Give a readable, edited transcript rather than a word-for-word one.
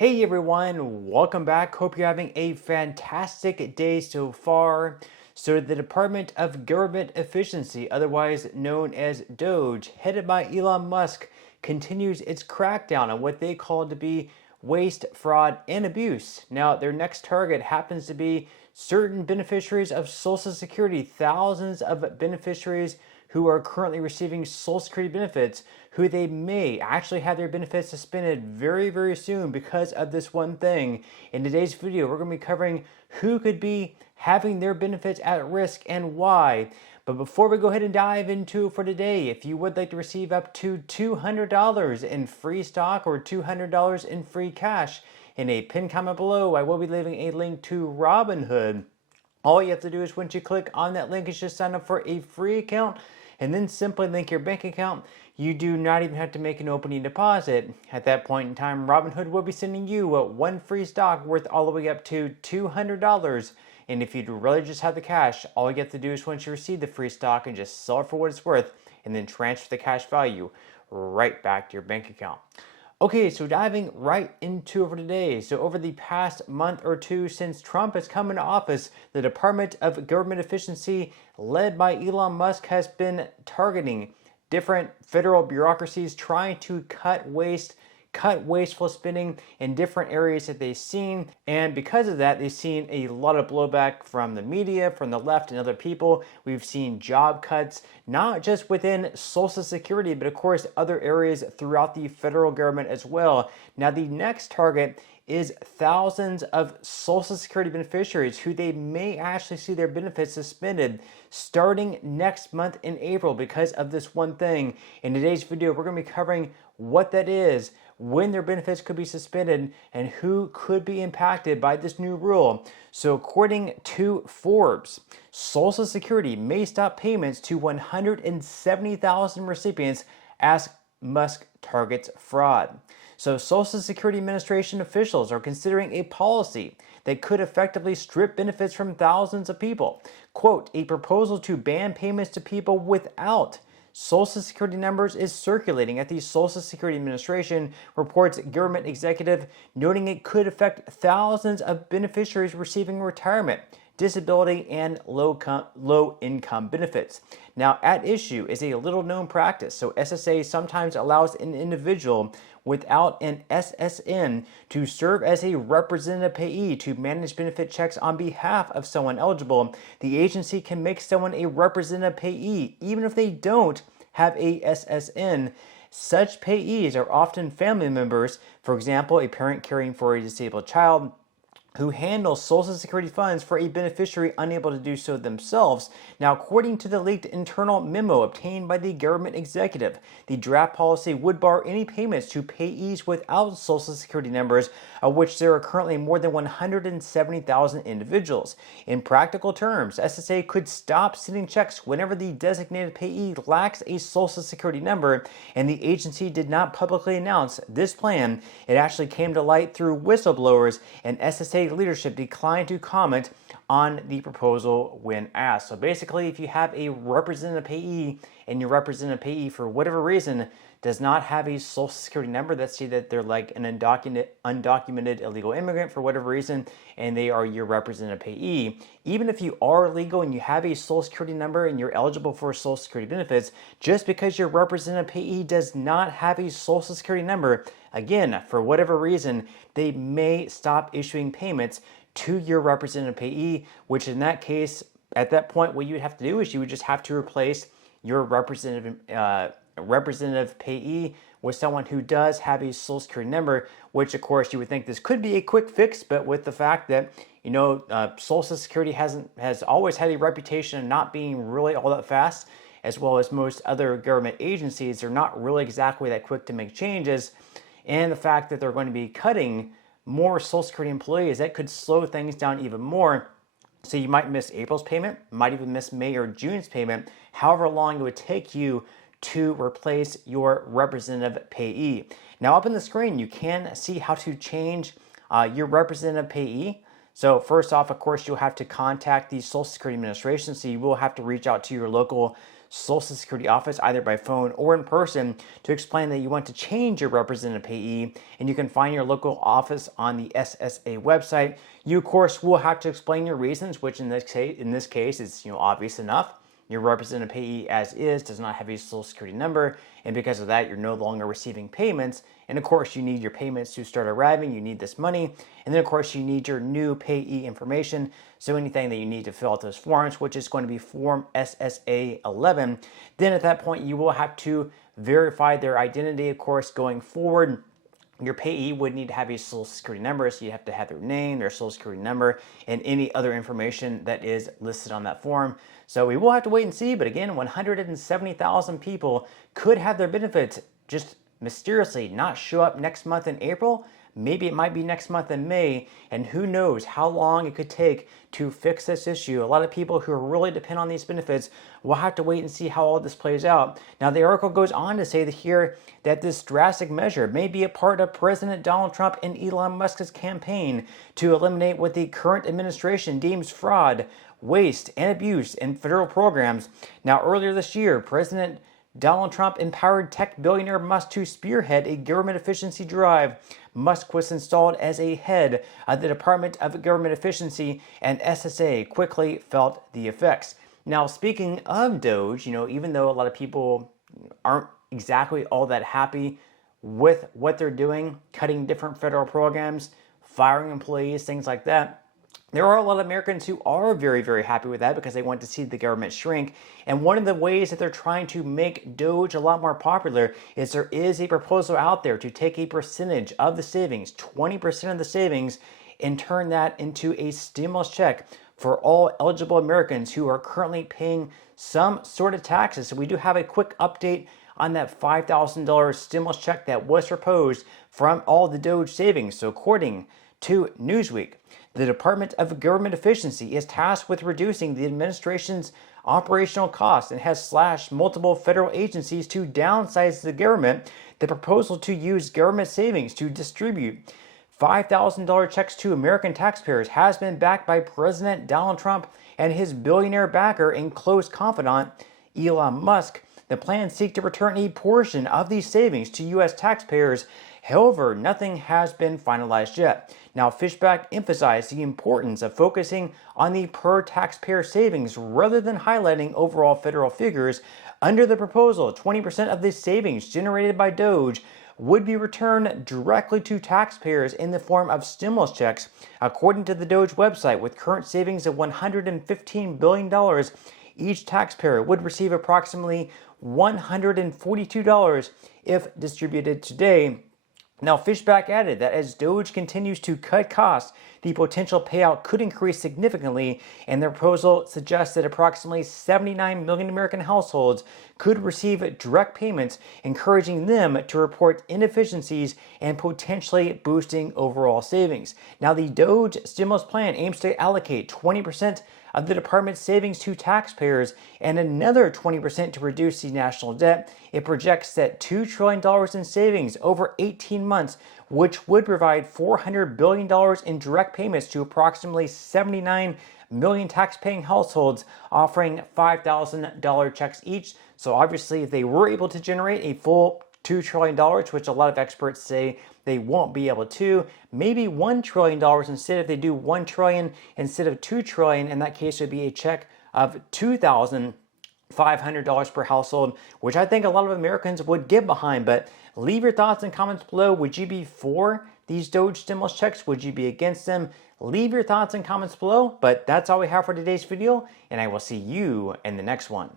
Hey everyone, welcome back. Hope you're having a fantastic day so far. So, the Department of Government Efficiency, otherwise known as DOGE, headed by Elon Musk, continues its crackdown on what they call to be waste, fraud, and abuse. Now, their next target happens to be certain beneficiaries of Social Security, thousands of beneficiaries who are currently receiving Social Security benefits, who they may actually have their benefits suspended very, very soon because of this one thing. In today's video, we're going to be covering who could be having their benefits at risk and why. But before we go ahead and dive into it for today, if you would like to receive up to $200 in free stock or $200 in free cash, in a pinned comment below, I will be leaving a link to Robinhood. All you have to do is once you click on that link is just sign up for a free account and then simply link your bank account. You do not even have to make an opening deposit. At that point in time, Robinhood will be sending you one free stock worth all the way up to $200. And if you'd really just have the cash, all you have to do is once you receive the free stock and just sell it for what it's worth and then transfer the cash value right back to your bank account. Okay, so diving right into it for today. So over the past month or two since Trump has come into office, the Department of Government Efficiency, led by Elon Musk, has been targeting different federal bureaucracies, trying to cut wasteful spending in different areas that they've seen. And because of that, they've seen a lot of blowback from the media, from the left, and other people. We've seen job cuts, not just within Social Security, but of course other areas throughout the federal government as well. Now, the next target is thousands of Social Security beneficiaries who they may actually see their benefits suspended starting next month in April because of this one thing. In today's video, we're going to be covering what that is, when their benefits could be suspended, and who could be impacted by this new rule. So according to Forbes, Social Security may stop payments to 170,000 recipients as Musk targets fraud. So Social Security Administration officials are considering a policy that could effectively strip benefits from thousands of people. Quote, a proposal to ban payments to people without Social Security numbers is circulating at the Social Security Administration, reports government executive, noting it could affect thousands of beneficiaries receiving retirement, disability, and low-income benefits. Now, at issue is a little-known practice. So SSA sometimes allows an individual without an SSN to serve as a representative payee to manage benefit checks on behalf of someone eligible. The agency can make someone a representative payee even if they don't have a SSN. Such payees are often family members, for example, a parent caring for a disabled child, who handle Social Security funds for a beneficiary unable to do so themselves. Now, according to the leaked internal memo obtained by the government executive, the draft policy would bar any payments to payees without Social Security numbers, of which there are currently more than 170,000 individuals. In practical terms, SSA could stop sending checks whenever the designated payee lacks a Social Security number, and the agency did not publicly announce this plan. It actually came to light through whistleblowers, and SSA leadership declined to comment on the proposal when asked. So basically, if you have a representative payee and your representative payee for whatever reason does not have a Social Security number, let's say that they're like an undocumented illegal immigrant for whatever reason, and they are your representative payee, even if you are legal and you have a Social Security number and you're eligible for Social Security benefits, just because your representative payee does not have a Social Security number, again, for whatever reason, they may stop issuing payments to your representative payee, which in that case, at that point, what you would have to do is you would just have to replace your representative payee with someone who does have a Social Security number, which of course you would think this could be a quick fix, but with the fact that, Social Security has always had a reputation of not being really all that fast, as well as most other government agencies, they're not really exactly that quick to make changes. And the fact that they're going to be cutting more Social Security employees, that could slow things down even more. So you might miss April's payment, might even miss May or June's payment, however long it would take you to replace your representative payee. Now up on the screen, you can see how to change your representative payee. So first off, of course, you'll have to contact the Social Security Administration. So you will have to reach out to your local Social Security office, either by phone or in person, to explain that you want to change your representative payee, and you can find your local office on the SSA website. You, of course, will have to explain your reasons, which in this case is obvious enough. Your representative payee as is does not have a social security number, and because of that, you're no longer receiving payments. And of course, you need your payments to start arriving. You need this money. And then, of course, you need your new payee information. So anything that you need to fill out those forms, which is going to be Form SSA 11, then at that point, you will have to verify their identity, of course, going forward. Your payee would need to have a social security number, so you have to have their name, their social security number, and any other information that is listed on that form. So we will have to wait and see, but again, 170,000 people could have their benefits just mysteriously not show up next month in April. Maybe it might be next month in May, and who knows how long it could take to fix this issue. A lot of people who really depend on these benefits will have to wait and see how all this plays out. Now, the article goes on to say that this drastic measure may be a part of President Donald Trump and Elon Musk's campaign to eliminate what the current administration deems fraud, waste, and abuse in federal programs. Now, earlier this year, President Donald Trump empowered tech billionaire Musk to spearhead a government efficiency drive. Musk was installed as a head of the Department of Government Efficiency, and SSA quickly felt the effects. Now, speaking of Doge, even though a lot of people aren't exactly all that happy with what they're doing, cutting different federal programs, firing employees, things like that, there are a lot of Americans who are very, very happy with that because they want to see the government shrink. And one of the ways that they're trying to make Doge a lot more popular is there is a proposal out there to take a percentage of the savings, 20% of the savings, and turn that into a stimulus check for all eligible Americans who are currently paying some sort of taxes. So we do have a quick update on that $5,000 stimulus check that was proposed from all the Doge savings. So according to Newsweek, the Department of Government Efficiency is tasked with reducing the administration's operational costs and has slashed multiple federal agencies to downsize the government. The proposal to use government savings to distribute $5,000 checks to American taxpayers has been backed by President Donald Trump and his billionaire backer and close confidant, Elon Musk. The plans seek to return a portion of these savings to U.S. taxpayers. However, nothing has been finalized yet. Now, Fishback emphasized the importance of focusing on the per taxpayer savings rather than highlighting overall federal figures. Under the proposal, 20% of the savings generated by Doge would be returned directly to taxpayers in the form of stimulus checks. According to the Doge website, with current savings of $115 billion, each taxpayer would receive approximately $142 if distributed today. Now, Fishback added that as Doge continues to cut costs, the potential payout could increase significantly, and the proposal suggests that approximately 79 million American households could receive direct payments, encouraging them to report inefficiencies and potentially boosting overall savings. Now, the Doge stimulus plan aims to allocate 20% of the department's savings to taxpayers and another 20% to reduce the national debt. It projects that $2 trillion in savings over 18 months, which would provide $400 billion in direct payments to approximately 79 million tax-paying households, offering $5,000 checks each. So obviously, if they were able to generate a full $2 trillion, which a lot of experts say they won't be able to, maybe $1 trillion instead. If they do $1 trillion instead of $2 trillion, in that case, it would be a check of $2,500 per household, which I think a lot of Americans would get behind. But leave your thoughts and comments below. Would you be for these Doge stimulus checks? Would you be against them? Leave your thoughts and comments below. But that's all we have for today's video, and I will see you in the next one.